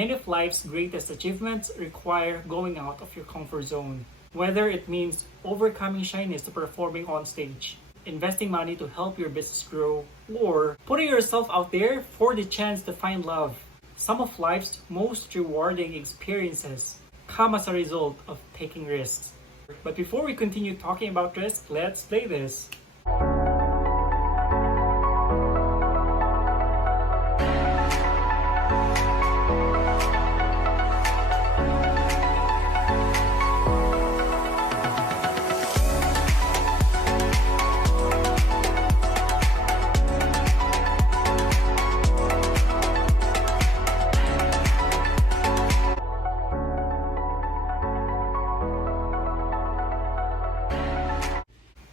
Many of life's greatest achievements require going out of your comfort zone. Whether it means overcoming shyness to performing on stage, investing money to help your business grow, or putting yourself out there for the chance to find love. Some of life's most rewarding experiences come as a result of taking risks. But before we continue talking about risk, let's play this.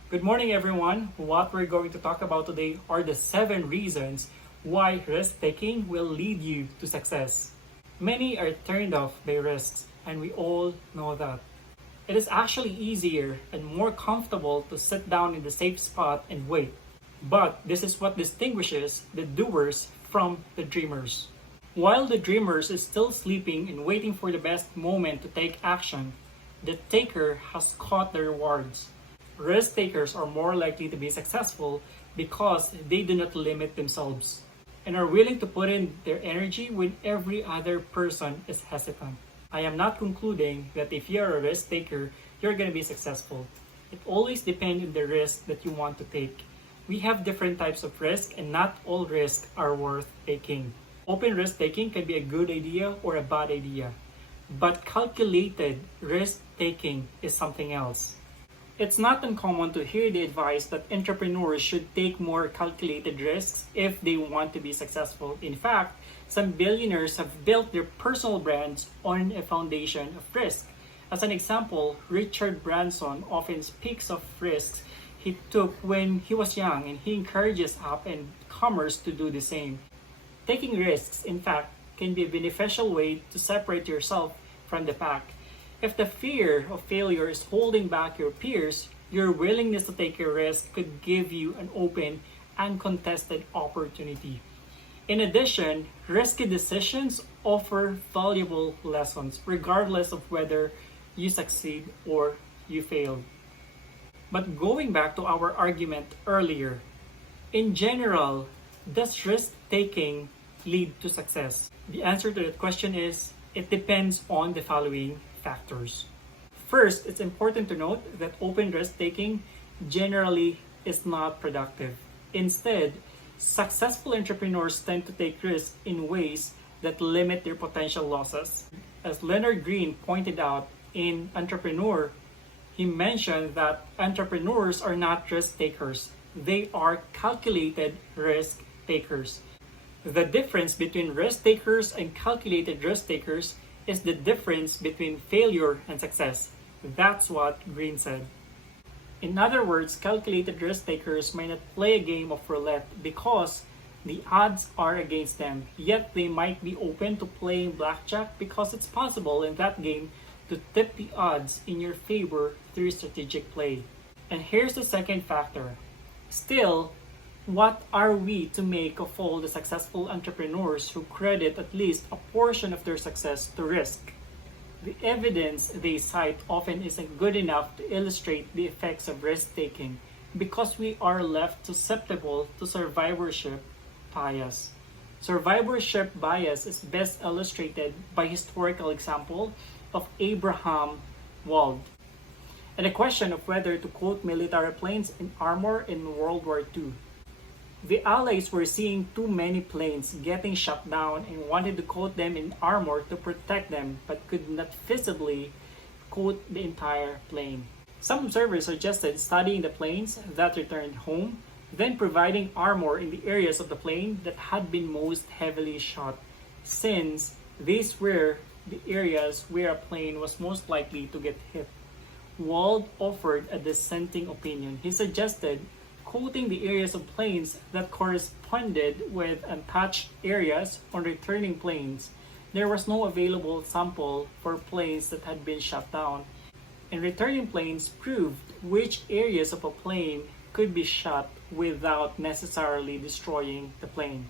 Good morning, everyone. What we're going to talk about today are the 7 reasons why risk-taking will lead you to success. Many are turned off by risks, and we all know that. It is actually easier and more comfortable to sit down in the safe spot and wait. But this is what distinguishes the doers from the dreamers. While the dreamers is still sleeping and waiting for the best moment to take action, the taker has caught the rewards. Risk takers are more likely to be successful because they do not limit themselves and are willing to put in their energy when every other person is hesitant. I am not concluding that if you are a risk taker, you're going to be successful. It always depends on the risk that you want to take. We have different types of risk, and not all risks are worth taking. Open risk taking can be a good idea or a bad idea, but calculated risk taking is something else. It's not uncommon to hear the advice that entrepreneurs should take more calculated risks if they want to be successful. In fact, some billionaires have built their personal brands on a foundation of risk. As an example, Richard Branson often speaks of risks he took when he was young, and he encourages up-and-comers to do the same. Taking risks, in fact, can be a beneficial way to separate yourself from the pack. If the fear of failure is holding back your peers, your willingness to take a risk could give you an open, uncontested opportunity. In addition, risky decisions offer valuable lessons, regardless of whether you succeed or you fail. But going back to our argument earlier, in general, does risk-taking lead to success? The answer to that question is, it depends on the following factors. First, it's important to note that open risk-taking generally is not productive. Instead, successful entrepreneurs tend to take risks in ways that limit their potential losses. As Leonard Green pointed out in Entrepreneur, he mentioned that entrepreneurs are not risk-takers. They are calculated risk-takers. The difference between risk-takers and calculated risk-takers is the difference between failure and success. That's what Green said. In other words, calculated risk takers may not play a game of roulette because the odds are against them, yet they might be open to playing blackjack because it's possible in that game to tip the odds in your favor through strategic play. And here's the second factor. Still, what are we to make of all the successful entrepreneurs who credit at least a portion of their success to risk? The evidence they cite often isn't good enough to illustrate the effects of risk-taking because we are left susceptible to survivorship bias. Survivorship bias is best illustrated by historical example of Abraham Wald and the question of whether to quote military planes in armor in World War II. The Allies were seeing too many planes getting shot down and wanted to coat them in armor to protect them, but could not feasibly coat the entire plane. Some observers suggested studying the planes that returned home, then providing armor in the areas of the plane that had been most heavily shot, since these were the areas where a plane was most likely to get hit. Wald offered a dissenting opinion. He suggested coating the areas of planes that corresponded with untouched areas on returning planes. There was no available sample for planes that had been shot down, and returning planes proved which areas of a plane could be shot without necessarily destroying the plane.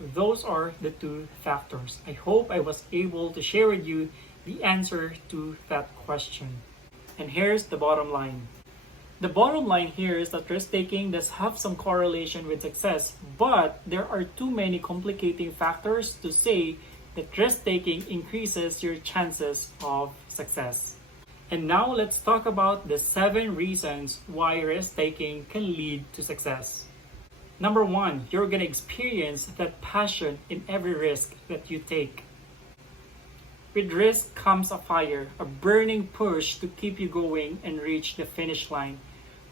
Those are the two factors. I hope I was able to share with you the answer to that question. And here's the bottom line. The bottom line here is that risk-taking does have some correlation with success, but there are too many complicating factors to say that risk-taking increases your chances of success. And now let's talk about the 7 reasons why risk-taking can lead to success. Number 1, you're going to experience that passion in every risk that you take. With risk comes a fire, a burning push to keep you going and reach the finish line.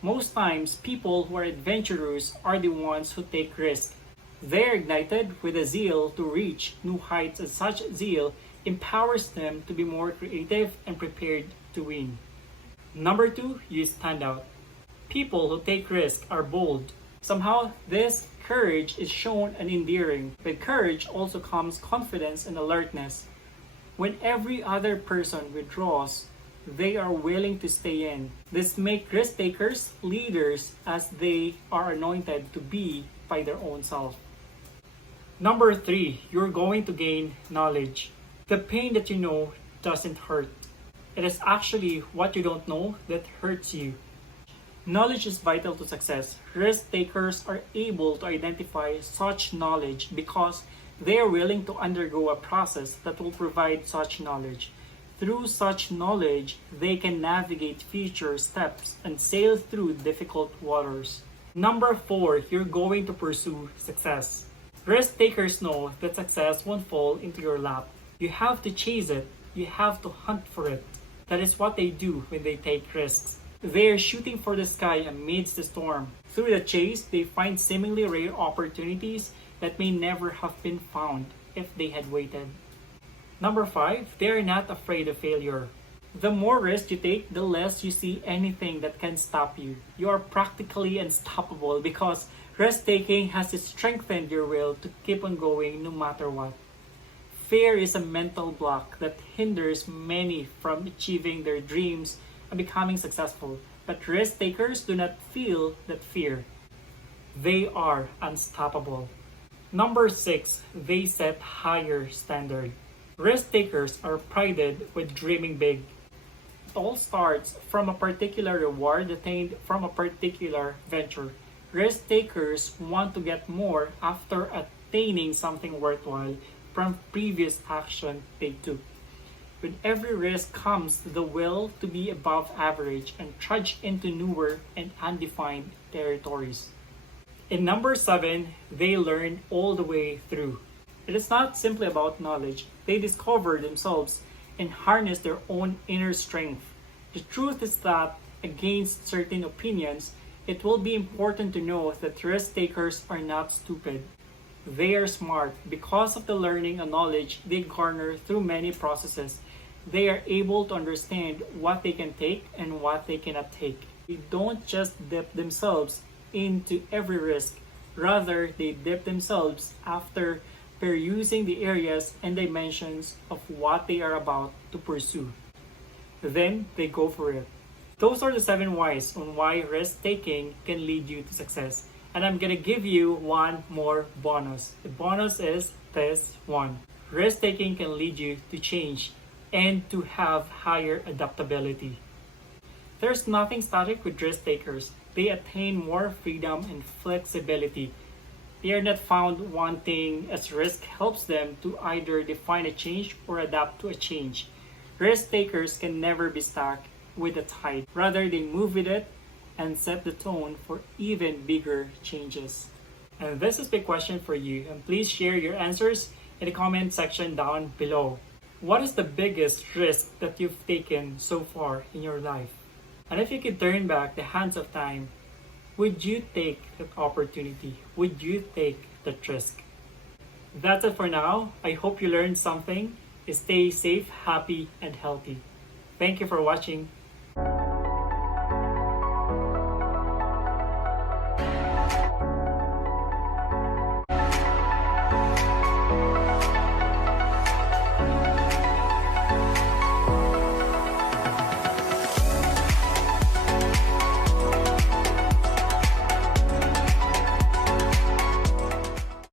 Most times, people who are adventurous are the ones who take risks. They're ignited with a zeal to reach new heights, and such zeal empowers them to be more creative and prepared to win. Number 2, you stand out. People who take risks are bold. Somehow, this courage is shown and endearing. With courage also comes confidence and alertness. When every other person withdraws, they are willing to stay in. This makes risk takers leaders, as they are anointed to be by their own self. Number 3, you're going to gain knowledge. The pain that you know doesn't hurt. It is actually what you don't know that hurts you. Knowledge is vital to success. Risk takers are able to identify such knowledge because they are willing to undergo a process that will provide such knowledge. Through such knowledge, they can navigate future steps and sail through difficult waters. Number 4, you're going to pursue success. Risk takers know that success won't fall into your lap. You have to chase it. You have to hunt for it. That is what they do when they take risks. They are shooting for the sky amidst the storm. Through the chase, they find seemingly rare opportunities that may never have been found if they had waited. Number 5, they are not afraid of failure. The more risk you take, the less you see anything that can stop you. You are practically unstoppable because risk-taking has strengthened your will to keep on going no matter what. Fear is a mental block that hinders many from achieving their dreams and becoming successful. But risk-takers do not feel that fear. They are unstoppable. Number 6, they set higher standard. Risk-takers are prided with dreaming big. It all starts from a particular reward attained from a particular venture. Risk-takers want to get more after attaining something worthwhile from previous action they took. With every risk comes the will to be above average and trudge into newer and undefined territories. In number 7, they learn all the way through. It is not simply about knowledge. They discover themselves and harness their own inner strength. The truth is that, against certain opinions, it will be important to know that risk takers are not stupid. They are smart because of the learning and knowledge they garner through many processes. They are able to understand what they can take and what they cannot take. They don't just dip themselves into every risk. Rather, they dip themselves after perusing the areas and dimensions of what they are about to pursue. Then they go for it. Those are the 7 whys on why risk-taking can lead you to success. And I'm gonna give you one more bonus. The bonus is this one. Risk-taking can lead you to change and to have higher adaptability. There's nothing static with risk-takers. They attain more freedom and flexibility. They are not found wanting, as risk helps them to either define a change or adapt to a change. Risk-takers can never be stuck with the tide. Rather, they move with it and set the tone for even bigger changes. And this is the question for you, and please share your answers in the comment section down below. What is the biggest risk that you've taken so far in your life? And if you could turn back the hands of time, would you take that opportunity? Would you take that risk? That's it for now. I hope you learned something. Stay safe, happy, and healthy. Thank you for watching.